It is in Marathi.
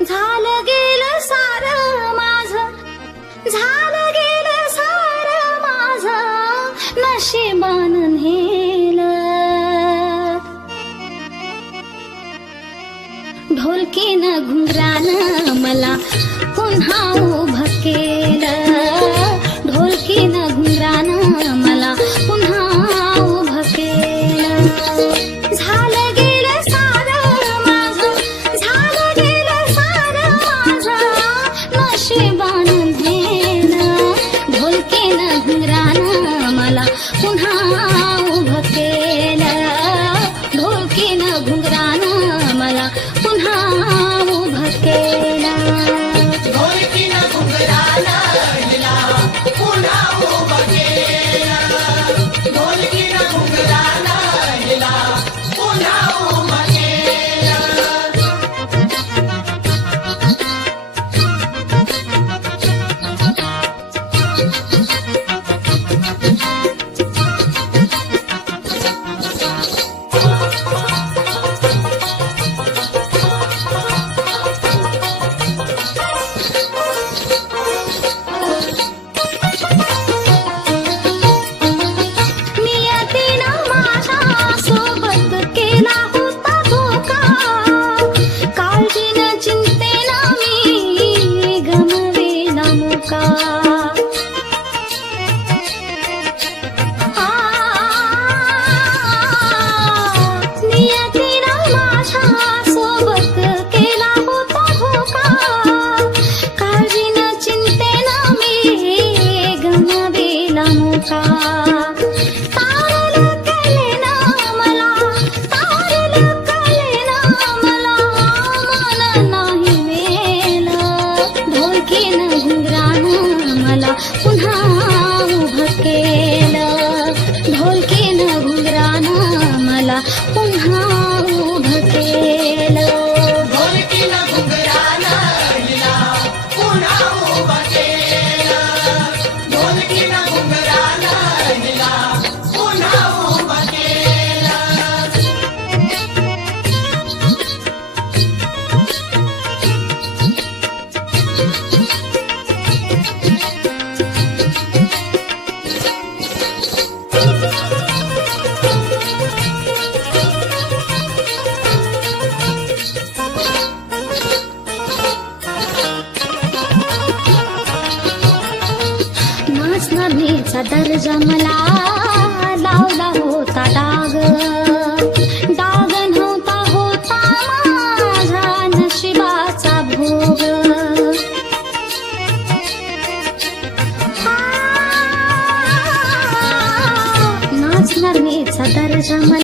झालं गेलं सारं माझं, झालं गेलं सारं माझं नशिबानं नेलं. ढोलकीनं घुंगरानं मला पुन्हा उभं केलं. ढोलकीनं घुंगरानं मला पुन्हा उभं केलं. झालं गेलं सारं माझं, झालं गेलं सारं माझं नशिबानं नेलं. ढोलकीनं घुंगरानं मला पुन्हा उभं केलं. ढोलकीनं घुंगरानं मला पुन्हा उभं केलं. ढोलकीनं घुंगरानं हिला पुन्हा उभं केलं. ढोलकीनं घुंगरानं हिला पुन्हा उभं केलं. नियतीनं माझ्या सोबत केला होता धोका. काळजीनं चिंतेनं मी गमवेला मुका. नियतीनं माझ्या सोबत केला होता धोका. काळजीनं चिंतेनं मी गमवेला मुका. तारलं कलेनं मला, तारलं कलेनं मला मन नाही मेलं. ढोलकीनं घुंगरानं मला पुन्हा उभं केलं. ढोलकीनं घुंगरानं मला पुन्हा उभं केलं. ढोलकीनं घुंगरानं हिला पुन्हा उभं केलं. ढोलकीनं घुंगरानं हिला पुन्हा उभं केलं. नाचनाचा दर्जा मला लावला होता डाग. डाग नव्हता होता माझ्या नशिबाचा भोग. नाचनाचा दर्जा मला